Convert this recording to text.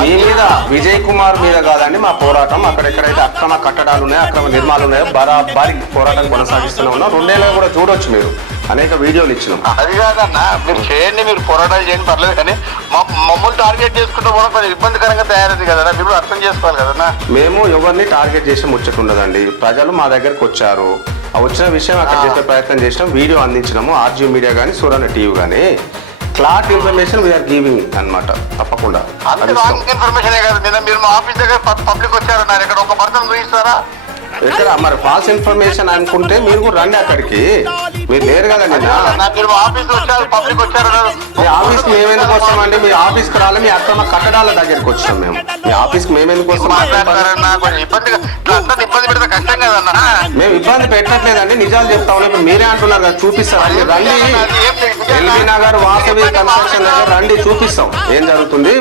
మీ మీద విజయ్ కుమార్ మీద కాదండి మా పోరాటం. అక్కడెక్కడైతే అక్రమ కట్టడాలు ఉన్నాయో, అక్రమ నిర్మాణాలు ఉన్నాయో బరాబరి పోరాటం కొనసాగిస్తూనే ఉన్నాం. 2 ఏళ్ళగా కూడా చూడొచ్చు, మీరు అనేక వీడియోలు ఇచ్చినాం. అది కాదన్నా, మీరు చేయండి, మీరు పోరాటాలు చేయండి పర్లేదు, కానీ మమ్మల్ని టార్గెట్ చేసుకుంటూ కూడా కొంచెం ఇబ్బందికరంగా తయారైంది కదన్నా, మీరు అర్థం చేసుకోవాలి కదన్నా. మేము ఎవరిని టార్గెట్ చేసి ముచ్చటుండదండి. ప్రజలు మా దగ్గరకు వచ్చారు, ఆ వచ్చిన విషయం అక్కడ చెప్పే ప్రయత్నం చేసినాం, వీడియో అందించినాము. ఆర్జీ మీడియా కానీ సూరణ టీవీ కానీ క్లాట్ ఇన్ఫర్మేషన్ వీఆర్ గివింగ్ అనమాట. తప్పకుండా ఇన్ఫర్మేషన్ కాదు. నిన్న మీరు మా ఆఫీస్ దగ్గర పబ్లిక్ వచ్చారన్నారు, ఇక్కడ ఒక పర్సన్ చూపిస్తారా? ఎక్కడ మరి ఫాల్స్ ఇన్ఫర్మేషన్ అనుకుంటే మీరు కూడా రండి అక్కడికి. మీరు లేరు కదా నిన్న. మీ ఆఫీస్కి మేము ఎందుకు వస్తామండి? మీ ఆఫీస్కి రాలే, మీ అక్రమ కట్టడాల దగ్గరికి వచ్చాం మేము. మీ ఆఫీస్కి మేము ఎందుకు వస్తాం? మేము ఇబ్బంది పెట్టట్లేదండి, నిజాలు చెప్తా ఉన్నాం. ఇప్పుడు మీరే అంటున్నారు కదా, చూపిస్తాం. రండి, ఎల్బీ నగర్ వాసవి కన్స్ట్రక్షన్ దగ్గర రండి, చూపిస్తాం ఏం జరుగుతుంది.